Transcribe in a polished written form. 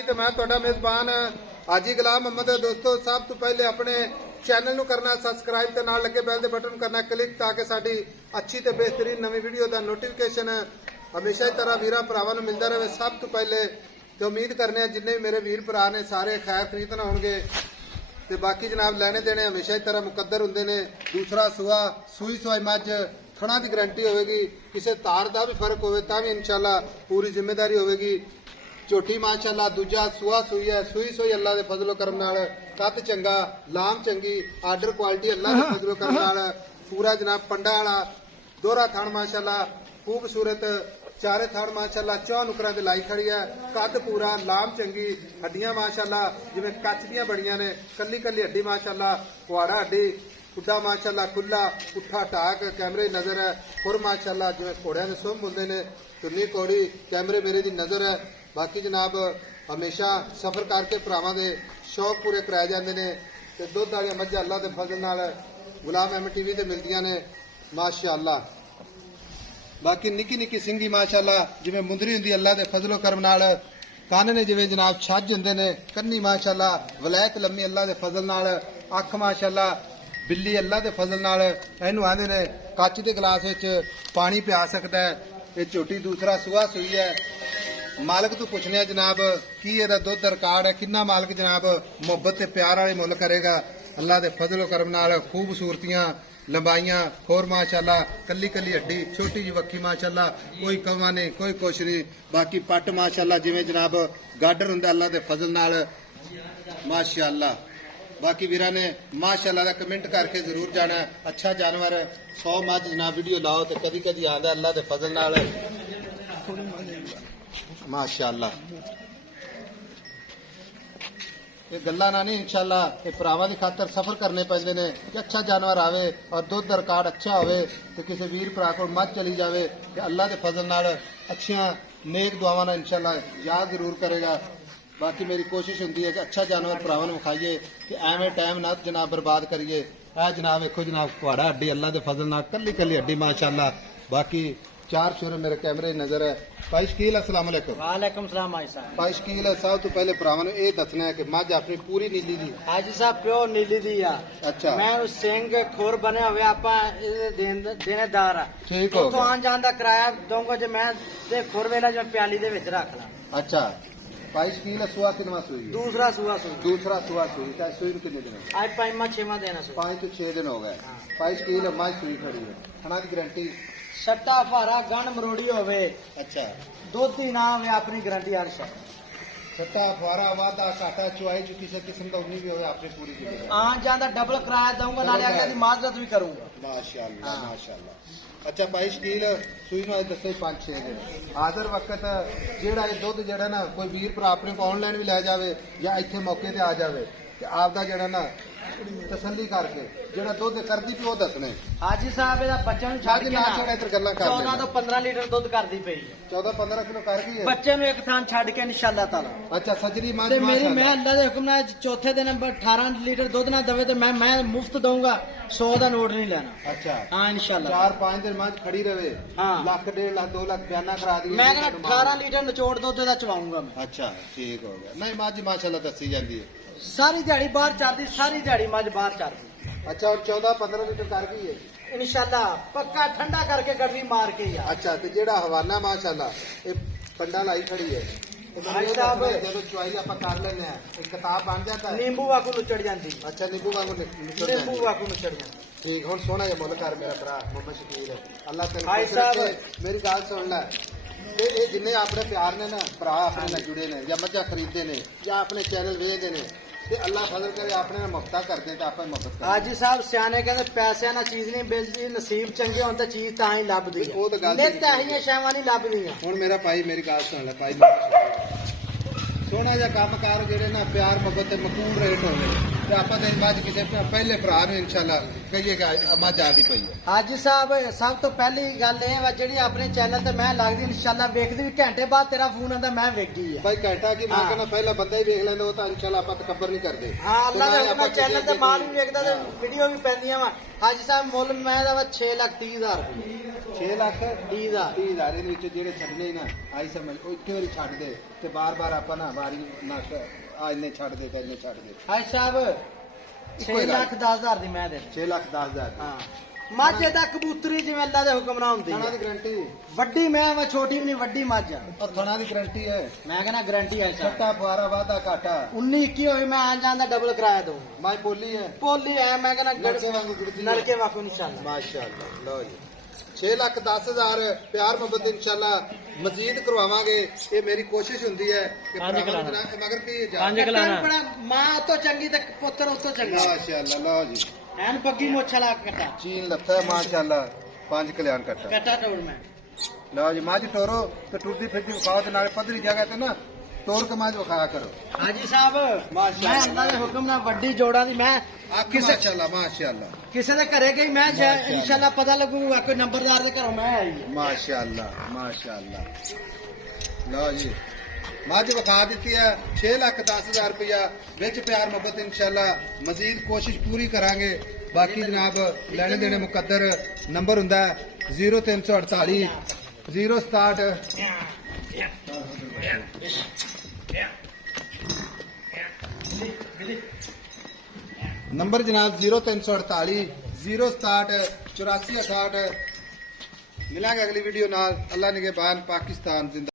TV तो मैं तुहाडा मेजबान हाजी गुलाम मोहम्मद। दोस्तों सब तो पहले अपने चैनल नू करना सबसक्राइब ते नाल लगे बैल दे बटन करना क्लिक ताकि साडी अच्छी ते बेहतरीन नवी वीडियो दा नोटिफिकेशन हमेशा ही तरह वीरां भरावां नू मिलदा रहे। सब तो पहले तो उम्मीद करने जिन्ने भी मेरे वीर भरा ने सारे खैर खरीदना होंगे ते बाकी जनाब लेने देने हमेशा ही तरह मुकद्दर हुंदे ने। दूसरा सुआ सूई सवाई मझ थणा की गारंटी होगी, किसी तार का भी फर्क हो भी इंशाल्लाह पूरी जिम्मेदारी होगी। झोटी माशाल्लाह दूजा सुआ सूई है, सूई सूई अल्लाह के फजलो करम नाल कद चंगा लाम चंगी आर्डर क्वालिटी अल्लाह के फजलो करम नाल पूरा जनाब पंडा वाला दोहरा थण माशाल्लाह खूबसूरत चारे थण माशाल्लाह चौ नुकरां ते लाई खड़ी है। कद पूरा लाम चंगी हड्डियां माशाल्लाह जिवें कच दियां बड़ियां ने, कल्ली कल्ली हड्डी माशाल्लाह कुआड़ा हड्डी खुदा माशाल्लाह खुला पुठा टाक कैमरे नजर है। खुर माशाल्लाह जिवें घोड़ियां दे सुम हुंदे ने तुन्नी कौड़ी कैमरे मेरे दी नजर है। बाकी जनाब हमेशा सफर करके भरावां दे शौक पूरे कराए जांदे ने ते दुध वाली मझां अल्लाह दे फजल नाल गुलाम अहमद टीवी ते मिलदियां ने माशाल्लाह। बाकी निक्की निक्की सिंगी माशाल्लाह जिवें मुंदरी हुंदी अल्लाह दे फजलो करम नाल, कन्न ने जिवें जनाब छज हुंदे ने, कन्नी माशाल्लाह वलैत लम्मी अल्लाह दे फजल नाल, अख माशाल्लाह बिल्ली अल्लाह के फजल नाल इहनूं आंदे ने कच के गिलास विच पानी पिया सकता है। ये झोटी दूसरा सुआ सूई है। मालक तो पुछने जनाब की इहदा दुध रिकॉर्ड है, किन्ना मालक जनाब मुहब्बत ते प्यार वाले मुल करेगा अल्लाह के फजलो करम नाल। खूबसूरतियां लंबाइयां खोर माशाल्लाह कल्ली कल्ली हड्डी छोटी जी वक्की माशाल्लाह कोई कवा नहीं कोई कुछ नहीं। बाकी पट माशाल्लाह जिवें जनाब गाडर हुंदा अल्लाह के फजल नाल माशाल्लाह। बाकी वीरा ने माशाल्लाह का कमेंट करके जरूर जाना। अच्छा जानवर 100 मझ जनाब वीडियो लाओ तो कदी कदी आंदा अल्लाह के फजल नाल माशाल्लाह। ये गल्ला ना नहीं इंशाल्लाह ये भरावां दी खातर सफर करने पैंदे ने कि अच्छा जानवर आवे और दुध रिकॉर्ड अच्छा होवे तो किसी वीर भरा को मझ चली जावे कि अल्लाह के फजल नाल अच्छियां नेक दुआवां नाल इंशाल्लाह याद जरूर करेगा। बाकी मेरी कोशिश होंदी है कि अच्छा जानवर भरावां नूं विखाईए कि एवें टाइम ना जनाब बर्बाद करिए। ए जनाब वेखो जनाब कुआड़ा हड्डी अल्लाह के फजल नाल कल्ली कल्ली हड्डी माशाल्लाह। बाकी चार छोरे मेरे कैमरे नजर है। भाई शकील अस्सलाम वालेकुम। वालेकुम सलाम भाई साहब। भाई शकील सब तो पहले भरावां नूं ये दसना है कि मझ अपनी पूरी नीली दी हाजी साहब प्योर नीली दी आ। अच्छा मैं उस सिंह खोर बने हुए आपा देनेदार आ। ठीक हो तो आन जान दा किराया दूंगा जो मैं ते खोर वेला जो प्याली दे विच रख ला। अच्छा भाई शकील सुआ किनवा सूई दूसरा सुआ सुई दूसरा सुआ सूई चाहे सूई नूं किन्ने दिन हो गए? आज पांचवा छेवां देना सुई 5 से 6 दिन हो गए। भाई शकील मझ सूई खड़ी है खाना की गारंटी सट्टा फारा गन मरोड़ी होवे अच्छा दुध ही ना होवे अपनी गारंटी हर शय। सट्टा फुआरा वादा घाटा चुआई जो किसी किस्म का उन्नी भी हो आपने पूरी की आन जान दा डबल किराया दूंगा नाले आगे दी माजरत भी करूंगा माशाल्लाह माशाल्लाह। अच्छा भाई शकील सूई नूं दसे 5-6 दिन हाजर वक्त जेड़ा ये दुध जेड़ा ना कोई वीर भरा अपने को ऑनलाइन भी लै जावे या इत्थे मौके ते आ जावे ते आपदा जेड़ा ना तसल्ली करके जेड़ा दुध करदी पई ओ दसने। हाजी साहब एदा बच्चे नु छੱਡ के ना इधर गल्लां कर 14 ਤੋਂ 15 लीटर दुध करदी पई है। 14-15 किलो कर गई है बच्चे नु एक थान छੱਡ के इंशाअल्लाह ताला। अच्छा सजरी मां ते मेरी मैं अल्लाह दे हुक्म नाल चौथे दिन 18 लीटर दुध ना दवे ते मैं मुफ्त दूंगा 100 दा नोट नहीं लेना। अच्छा हां इंशाअल्लाह 4-5 दिन मां खड़ी रहे हाँ। लाख 1.5 लाख 2 लाख बयाना करा दी मैं कहना 18 लीटर निचोड़ दुध दा चवाऊंगा मैं। अच्छा ठीक हो गया नहीं मां जी माशाल्लाह दसी जाती है। सारी दिहाड़ी बाहर चलदी सारी दिहाड़ी मज बाहर चलदी। अच्छा और 14-15 लीटर कर गई है इंशाअल्लाह पक्का ठंडा करके गड्डी मार के ही आ। अच्छा तो जेड़ा हवाना माशाल्लाह ये पंडा लाई खड़ी है भाई साहब जब चुआई आप कर लेने एक किताब बन जाता है नींबू वाकू नुचड़ जाती। अच्छा नींबू वांगू नींबू वाकू नुचड़ जाती। ठीक हुण सोना ये मुल कर मेरा भरा मोहम्मद शकील अल्लाह भाई तेरे साहब मेरी गल सुन ले ते ये जिन्ने अपने प्यार ने ना भरा अपने नाल जुड़े ने या मझां खरीदे ने या अपने चैनल वेखदे ने ते अल्लाह फजल करे अपने नाल मुहब्बत करदे ते आपे मुहब्बत करदे। हाजी साहब सियाने कहंदे पैसे ना चीज नहीं मिलदी नसीब चंगे होण ते चीज तां ही लभदी है। ਉਹ ਤਾਂ ਗੱਲ नित अहियां शैवां नहीं लभदियां। ਹੁਣ ਮੇਰਾ ਭਾਈ ਮੇਰੀ ਗੱਲ ਸੁਣ ਲੈ ਭਾਈ ਸੋਹਣਾ ਜਿਹਾ ਕੰਮਕਾਰ ਜਿਹੜੇ ਨਾ ਪਿਆਰ ਮੁਹੱਬਤ ਤੇ ਮਕਬੂਲ ਰੇਟ ਹੋਵੇ ਤੇ ਆਪਾਂ ਤੇ ਮੱਝ ਕਿਸੇ ਪਹਿਲੇ ਭਰਾ ਨੂੰ ਇਨਸ਼ਾਅੱਲਾ ਕਹੀਏਗਾ ਮੱਝ ਆਦੀ ਪਈ ਹੈ। हाजी साहब सब तो पहली गल ये वा जेहड़ी अपने चैनल ते मैं लगदी इंशाअल्लाह वेखदी भी घंटे बाद तेरा फोन आंदा मैं वेख गई है। ਭਾਈ ਘੰਟਾ ਕੀ ਮੈਂ ਹਾਂ। ਕਹਿੰਦਾ ਪਹਿਲਾਂ ਬੰਦਾ ਹੀ ਵੇਖ ਲੈਂਦਾ ਉਹ ਤਾਂ ਇਨਸ਼ਾਅੱਲਾ ਆਪਾਂ ਤਕੱਬਰ ਨਹੀਂ ਕਰਦੇ। हाँ अल्लाह ਤੇ दे ਨਾ हुक्म ਆਪਾਂ चैनल ते ਕਿਸੇ माल भी वेखदा ते हाँ। वीडियो भी पैंदियां वा। हाजी साहब मुल मैं दा 6,30,000 रुपए 6 ਲੱਖ 30,000 30,000 ਦੇ ਵਿੱਚ ਜਿਹੜੇ ਛੱਡਨੇ ਨਾ ਆਈ ਸਮਝ ਉਹ ਇੱਕੇ ਵਾਰੀ ਛੱਡ ਦੇ ਤੇ ਬਾਰ-ਬਾਰ ਆਪਾਂ ਨਾ ਵਾਰੀ ਨਾ ਆ ਇੰਨੇ ਛੱਡ ਦੇ ਤੇ ਇੰਨੇ ਛੱਡ ਦੇ ਹਾਈ ਸਾਹਿਬ 6 ਲੱਖ 10,000 ਦੀ ਮੈਂ ਦੇ 6 ਲੱਖ 10,000 ਹਾਂ ਮੱਝ ਦਾ ਕਬੂਤਰੀ ਜਿਵੇਂ ਅੱਲਾ ਦੇ ਹੁਕਮ ਨਾਲ ਹੁੰਦੀ ਥਣਾ ਹੈ ਦੀ ਗਾਰੰਟੀ ਵੱਡੀ ਮੈਂ ਵਾ ਛੋਟੀ ਵੀ ਨਹੀਂ ਵੱਡੀ ਮੱਝ ਆ ਔਰ ਥਣਾ ਦੀ ਗਾਰੰਟੀ ਹੈ ਮੈਂ ਕਹਿੰਦਾ ਗਾਰੰਟੀ ਹੈ ਸਾਹਿਬ ਕੱਟਾ ਫੁਆਰਾ ਵਾਦਾ ਘਾਟਾ 19 21 ਹੋਏ ਮੈਂ ਆ ਜਾਂਦਾ ਡਬਲ ਕਿਰਾਇਆ ਦਊਂ ਮਾਈ ਬੋਲੀ ਹੈ ਪੋਲੀ ਐ ਮੈਂ ਕਹਿੰਦਾ ਨਲਕੇ ਵਾਂਗੂ ਗੁੜਦੀ ਹੈ। ਨਲਕੇ ਵਾਂਗੂ ਇਨਸ਼ਾਅੱਲਾ ਮਾਸ਼ਾਅੱਲਾ ਲਓ ਜੀ 6 ਲੱਖ 10,000 ਪਿਆਰ ਮੁਹੱਬਤ ਇਨਸ਼ਾਅੱਲਾ ਮਜ਼ੀਦ ਕਰਵਾਵਾਂਗੇ ਇਹ ਮੇਰੀ ਕੋਸ਼ਿਸ਼ ਹੁੰਦੀ ਹੈ ਕਿ ਭਰਾਵਾਂ ਨੂੰ ਮਗਰ ਕੀ ਜਾ ਬੜਾ ਮਾਂ ਤੋਂ ਚੰਗੀ ਤੇ ਪੁੱਤਰ ਉਤੋਂ ਚੰਗਾ ਮਾਸ਼ਾਅੱਲਾ ਲਓ ਜੀ ਐਨ ਪੱਗੀ ਮੋਛਾ ਲਾ ਕੇ ਕੱਟਾ ਚੀਨ ਲੱਥਾ ਹੈ ਮਾਸ਼ਾਅੱਲਾ 5 ਕਲਿਆਣ ਕੱਟਾ ਕੱਟਾ ਤੋੜ ਮੈਂ ਲਓ ਜੀ ਮੱਝ ਟੋਰੋ ਤੇ ਟੁੱਟਦੀ ਫਿਰਦੀ ਵਿਖਾਓ ਤੇ ਨਾਲੇ ਪੱਧਰੀ ਜਗ੍ਹਾ ਤੇ ਨਾ ਤੋੜ ਕੇ ਮੱਝ ਵਿਖਾਇਆ ਕਰੋ ਹਾਜੀ ਸਾਹਿਬ ਮਾਸ਼ਾਅੱਲਾ। ਮੈਂ ਅੱਲਾ ਦੇ ਹੁਕਮ ਨਾਲ ਵੱਡੀ ਜੋੜਾਂ ਦੀ ਮੈਂ ਆਖੀ ਮਾਸ਼ਾਅੱਲਾ ਮਾਸ਼ਾਅੱਲਾ ਕਿਸੇ ਦੇ ਘਰੇ ਗਈ ਮੈਂ ਇਨਸ਼ਾਅੱਲਾ ਪਤਾ ਲੱਗੂਗਾ ਕੋਈ ਨੰਬਰਦਾਰ ਦੇ ਘਰੋਂ ਮੈਂ ਆਈ ਹੈ ਮਾਸ਼ਾਅੱਲਾ ਮਾਸ਼ਾਅੱਲਾ ਲਓ ਜੀ ਮੱਝ ਵਿਖਾ ਦਿੱਤੀ ਹੈ 6 ਲੱਖ 10,000 ਰੁਪਇਆ ਵਿੱਚ ਪਿਆਰ ਮੁਹੱਬਤ ਇਨਸ਼ਾਅੱਲਾ ਮਜ਼ੀਦ ਕੋਸ਼ਿਸ਼ ਪੂਰੀ ਕਰਾਂਗੇ ਬਾਕੀ ਜਨਾਬ ਲੈਣੇ ਦੇਣੇ ਮੁਕੱਦਰ ਨੰਬਰ ਹੁੰਦਾ ਹੈ 0348 067 ਨੰਬਰ ਜਨਾਬ 0348 067 8468 ਮਿਲਾਂਗੇ ਅਗਲੀ ਵੀਡੀਓ ਨਾਲ ਅੱਲਾ ਨਿਗਹਿਬਾਨ ਪਾਕਿਸਤਾਨ ਜ਼ਿੰਦਾ